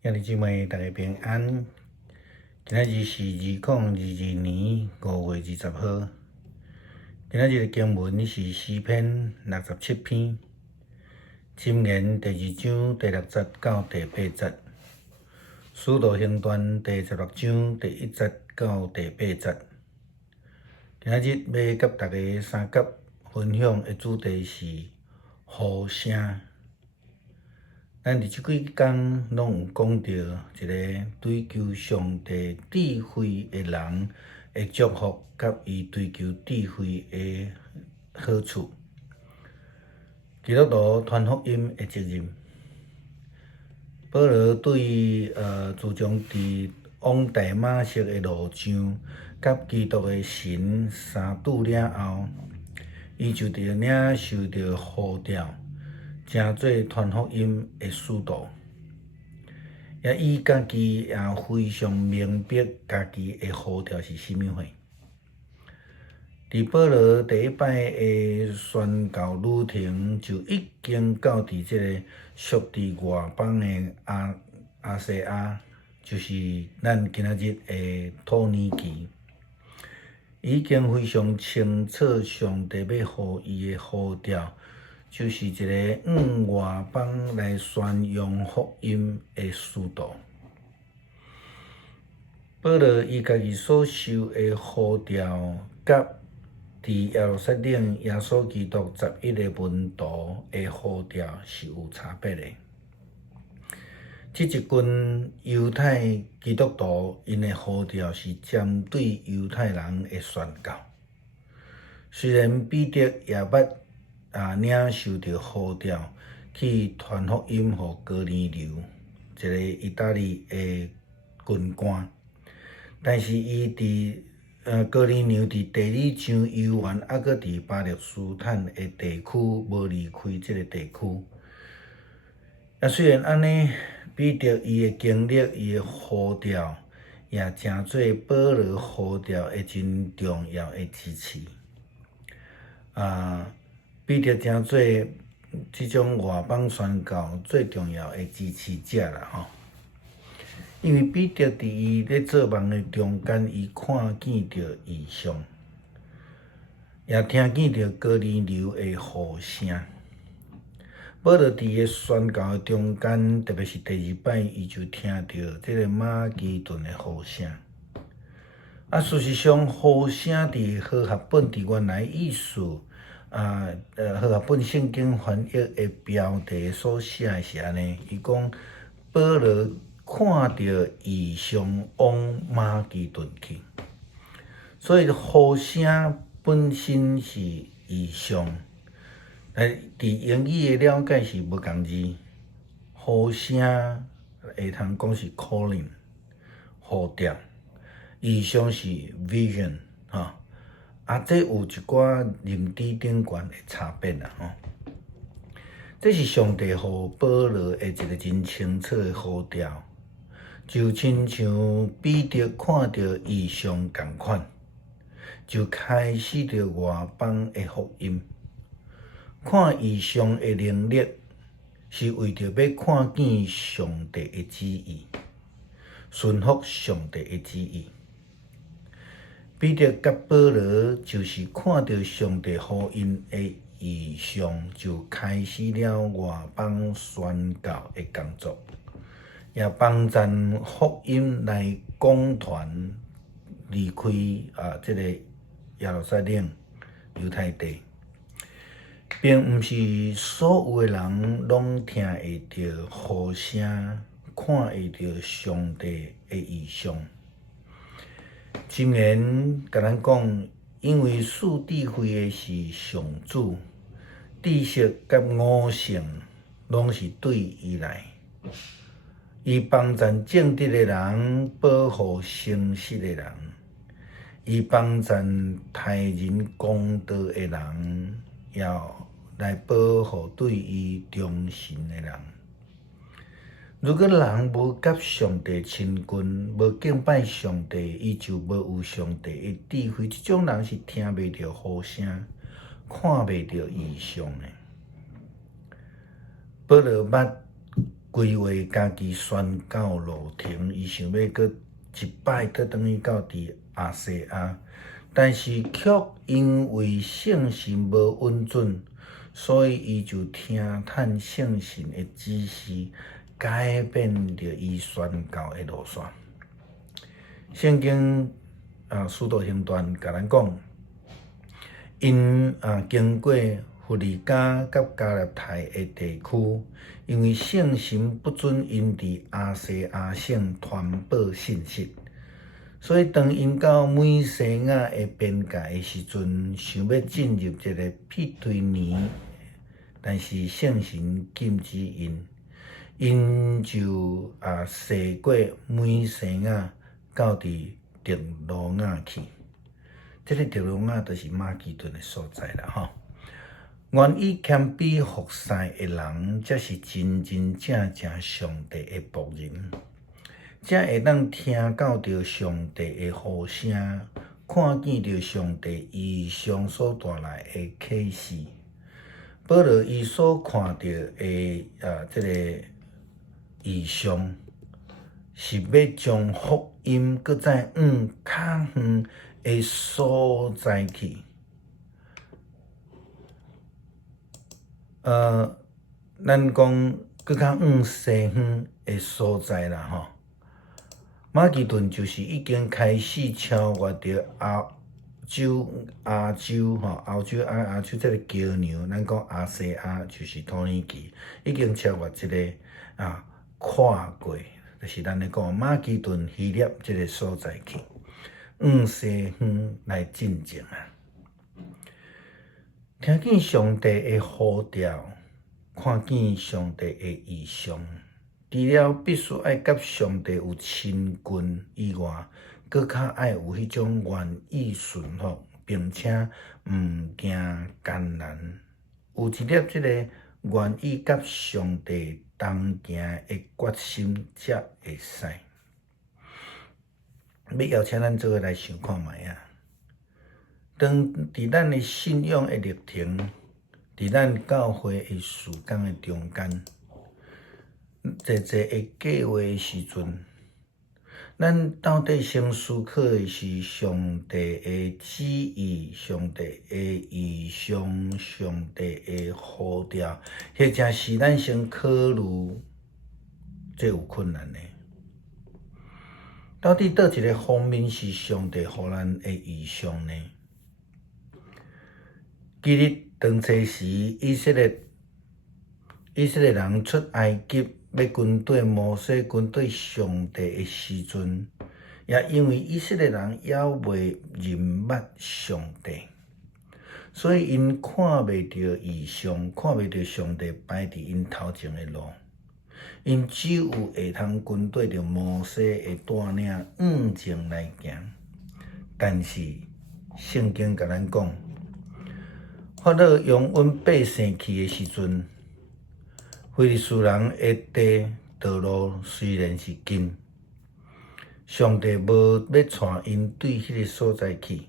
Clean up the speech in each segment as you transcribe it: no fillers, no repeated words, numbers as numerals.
兄弟姊妹，大家平安。今仔日是2022年5月20号。今仔日的经文是诗篇67篇，箴言第2章第6節到第8節，使徒行傳第16章第1節到第8節。今仔日要甲大家三角分享的主題是呼聲。咱伫即几工拢有讲到一个追求上帝智慧的人的祝福，甲伊追求智慧的好处。基督徒传福音的责任。保罗对自从伫往大马色的路上，甲基督的神相拄了后，伊就着领受着呼召，成做传福音的使徒。也伊家己也非常明白家己的呼召是甚物货。伫保罗第一摆的宣教旅程，就已经到伫即个属伫外邦的亚细亚，就是咱今仔日的土耳其。已经非常清楚上帝要予伊的呼召，就是一个往外邦来宣扬福音的使徒。保罗伊家己所受的呼召，甲伫耶路撒冷耶稣基督11个门徒的呼召是有差别的。即一群犹太基督徒，因的呼召是针对犹太人的宣教。虽然彼得也捌领受着呼召，去传福音予哥尼流，一个意大利的军官，但是伊伫哥尼流伫第2章游玩，还阁伫巴勒斯坦的地区无离开即个地区。虽然安尼，彼得伊的经历、伊的呼召，也成做保罗呼召的真重要的支持。彼得成做即种外邦宣教最重要的支持者啦吼。因为彼得伫伊咧做梦的中间，伊看见着异象，也听见着哥尼流的呼声。保罗伫个宣教的中间，特别是第2摆，伊就听到即个马其顿的呼声。事实上，呼声伫和合本伫原来意思，和合本圣经翻译的标题所写的是安尼，伊讲保罗看到异象往马其顿去，所以呼声本身是异象。伫英语的了解是无共字，呼声会通讲是 calling 呼召，异象是 vision 这有一寡认知顶悬的差别啦这是上帝予保罗的一个真清楚的呼召，就亲像彼得看到异象同款，就开始着外邦的福音。看异象的能力，是为着要看见上帝的旨意，顺服上帝的旨意。彼得甲保罗就是看到上帝予因的异象，就开始了外邦宣教的工作，也帮赞福音来广传离开即个耶路撒冷犹太地。并毋是所有的人拢听会到呼声，看会到上帝的异象。箴言甲咱讲，因为赐智慧的是上主，知识甲悟性拢是对伊来。伊帮赞正直的人，保护诚实的人；伊帮赞待人公道的人，也来保护对伊忠心的人。如果人无甲上帝亲近，无敬拜上帝，伊就无有上帝的智慧。这种人是听袂到呼声，看袂到异象的。保罗捌规划家己宣教路程，伊想要搁一摆倒转去到伫亚细亚，但是却因为圣神无稳准，所以伊就听探圣神的指示，改变着伊宣教的路线。圣经使徒行传甲咱讲，因经过弗利加甲加勒泰的地区，因为圣神不准因伫亚细亚省传播信息，所以当因到美西亚的边界的时阵，想要进入一个庇推尼，但是圣神禁止因，因就驶过美西亚到伫特罗亚去。这个特罗亚就是马其顿的所在啦，吼。愿意谦卑服侍的人，才是真真正正上帝的仆人，才会当听到着上帝的呼声，看见着上帝异象所带来的启示。保罗伊所看到的这个异象，是要将福音搁再往较远的所在去。咱讲搁较往西方的所在啦，吼。马其顿就是已经开始超越着亚洲吼，欧洲这个桥梁，咱讲亚细亚就是土耳其，已经超越这个跨过，就是咱咧讲马其顿、希腊这个所在去，往西方来进前啊。听见上帝的呼召，看见上帝的异象，除了必须爱甲上帝有亲近以外，搁较爱有迄种愿意顺服，并且毋惊艰难，有一粒即个愿意甲上帝同行的决心，才会使。要邀请咱做伙来想看觅啊！当伫咱的信仰的历程，伫咱教会的事工的中间，济的计划的时阵，咱到底先思考的是上帝的旨意、上帝的意向、上帝的呼召，或者是咱先考虑，这有困难的。到底倒一个方面是上帝互咱的意向呢？记日当初时，以色列人出埃及要军队摩西军队上帝的时阵，也因为以色列人还未认捌上帝，所以因看袂到异象，看袂到上帝摆伫因头前的路。因只有会通军队着摩西的带领往前来行，但是圣经甲咱讲，法老用阮百姓去的时阵，非利士人的地道路虽然是近，上帝无要带因对迄个所在去，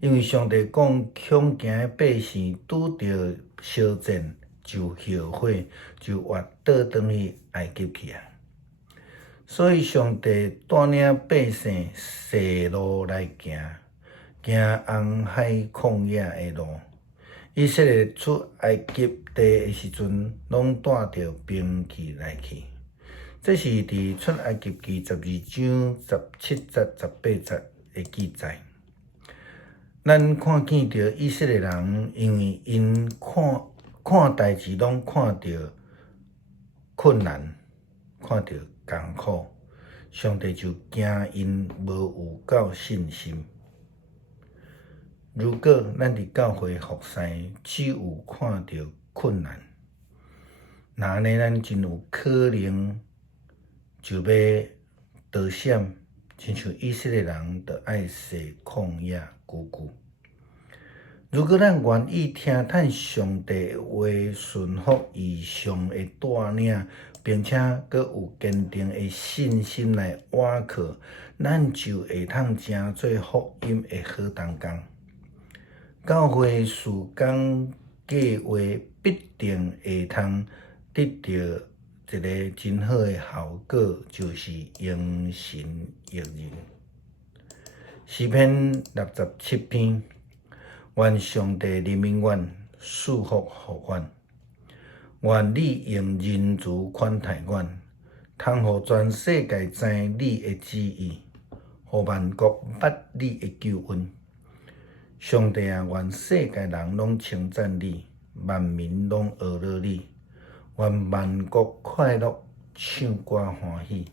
因为上帝讲，恐惊的百姓拄着烧战，就后悔，就活倒转去埃及去啊！所以上帝带领百姓细路来行，行红海旷野的路。以色列出埃及地的时阵，拢带着兵器来去。这是伫出埃及记12章17节、18节的记载。咱看见着以色列人，因为因看代志拢看着困难，看着艰苦，上帝就惊因无有够信心。如果咱伫教会服侍，只有看到困难，那安尼咱真有可能就要逃闪，亲像以色列人着爱说旷野久久。如果咱愿意听探上帝的话，顺服异象的带领，并且阁有坚定的信心来倚靠，咱就会通成做福音的好同工。教会事工计划必定会通得到一个真好的效果，就是应神益人。诗篇67篇，愿上帝怜悯阮，赐福互阮。愿你用仁慈款待阮，通互全世界知你的旨意，互万国捌你的救恩。上帝啊，愿世界人拢称赞你，万民拢学乐你，愿万国快乐唱歌欢喜，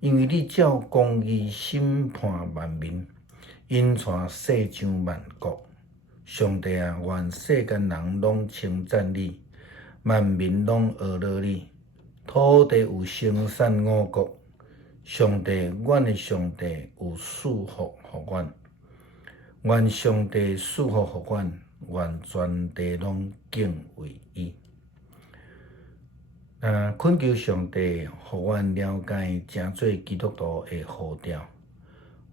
因为你照公义审判万民，引带世上万国。上帝啊，愿世间人拢称赞你，万民拢学乐你，土地有生产五谷。上帝，阮的上帝有赐福互阮，愿上帝赐福互阮，愿全地拢敬畏伊。恳求上帝，互阮了解真做基督徒的号召。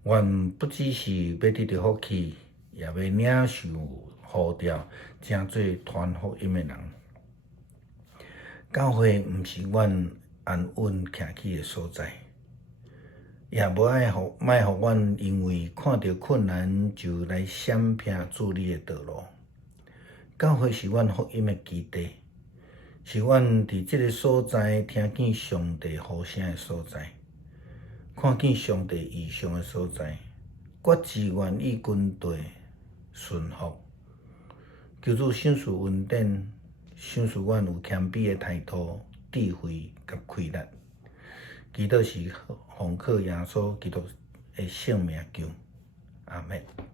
阮不只是要得到福气，也要领受号召，真做传福音的人。教会毋是阮安稳徛起的所在，也无莫互阮因为看到困难就来闪避主你的道路。教会是阮福音的基地，是阮伫即个所在听见上帝呼声的所在，看见上帝异象的所在，决志愿意军队顺服。求主赏赐恩典，赏赐阮有谦卑的态度、智慧甲开力。祈祷是奉靠耶稣基督的圣名求，阿门。